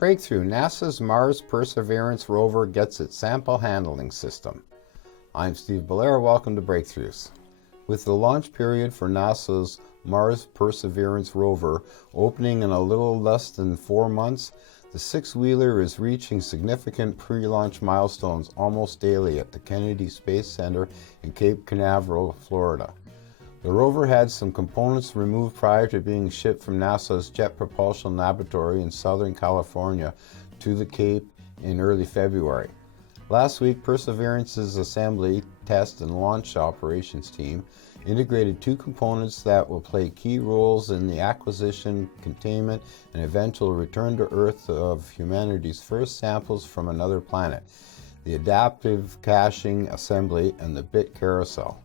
Breakthrough, NASA's Mars Perseverance rover gets its sample handling system. I'm Steve Belair, welcome to Breakthroughs. With the launch period for NASA's Mars Perseverance rover opening in a little less than 4 months, the six-wheeler is reaching significant pre-launch milestones almost daily at the Kennedy Space Center in Cape Canaveral, Florida. The rover had some components removed prior to being shipped from NASA's Jet Propulsion Laboratory in Southern California to the Cape in early February. Last week, Perseverance's assembly, test, and launch operations team integrated two components that will play key roles in the acquisition, containment, and eventual return to Earth of humanity's first samples from another planet: the adaptive caching assembly and the bit carousel.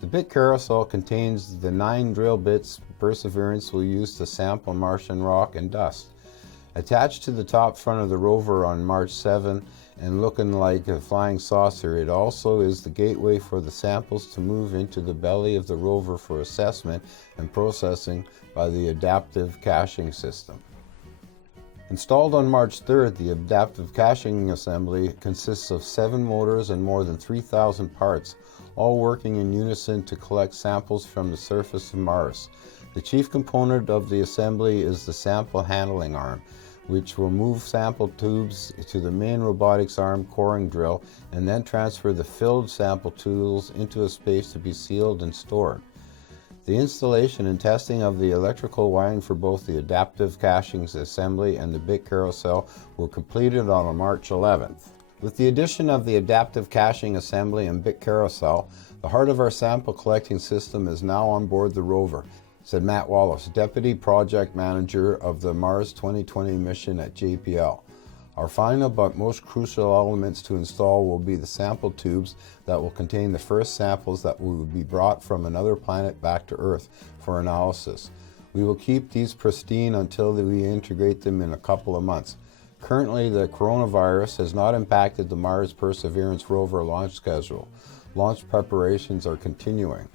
The bit carousel contains the 9 drill bits Perseverance will use to sample Martian rock and dust. Attached to the top front of the rover on March 7 and looking like a flying saucer, it also is the gateway for the samples to move into the belly of the rover for assessment and processing by the adaptive caching system. Installed on March 3rd, the adaptive caching assembly consists of 7 motors and more than 3,000 parts, all working in unison to collect samples from the surface of Mars. The chief component of the assembly is the sample handling arm, which will move sample tubes to the main robotics arm coring drill and then transfer the filled sample tools into a space to be sealed and stored. The installation and testing of the electrical wiring for both the adaptive caching assembly and the bit carousel were completed on March 11th. With the addition of the adaptive caching assembly and bit carousel, the heart of our sample collecting system is now on board the rover, said Matt Wallace, Deputy Project Manager of the Mars 2020 mission at JPL. Our final but most crucial elements to install will be the sample tubes that will contain the first samples that will be brought from another planet back to Earth for analysis. We will keep these pristine until we integrate them in a couple of months. Currently, the coronavirus has not impacted the Mars Perseverance rover launch schedule. Launch preparations are continuing.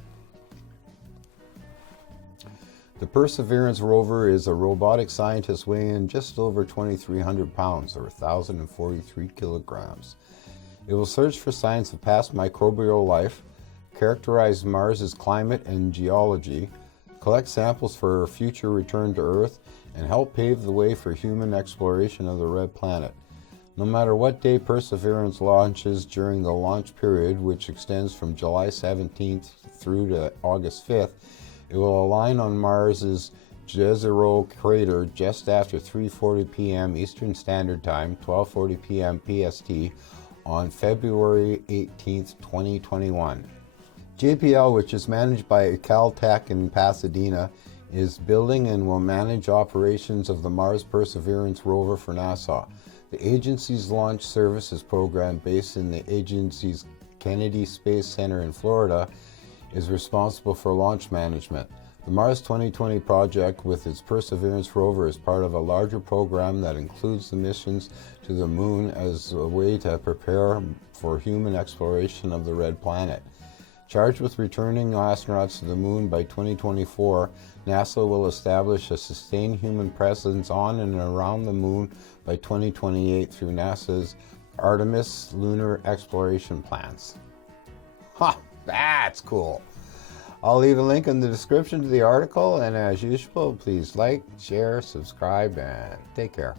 The Perseverance rover is a robotic scientist weighing just over 2,300 pounds, or 1,043 kilograms. It will search for signs of past microbial life, characterize Mars's climate and geology, collect samples for a future return to Earth, and help pave the way for human exploration of the red planet. No matter what day Perseverance launches during the launch period, which extends from July 17th through to August 5th, it will align on Mars's Jezero crater just after 3:40 p.m. Eastern Standard Time, 12:40 p.m. PST, on February 18th, 2021. JPL, which is managed by Caltech in Pasadena, is building and will manage operations of the Mars Perseverance rover for NASA. The agency's launch services program, based in the agency's Kennedy Space Center in Florida, is responsible for launch management. The Mars 2020 project with its Perseverance rover is part of a larger program that includes the missions to the Moon as a way to prepare for human exploration of the red planet. Charged with returning astronauts to the Moon by 2024, NASA will establish a sustained human presence on and around the Moon by 2028 through NASA's Artemis lunar exploration plans. That's cool. I'll leave a link in the description to the article, and as usual, please like, share, subscribe, and take care.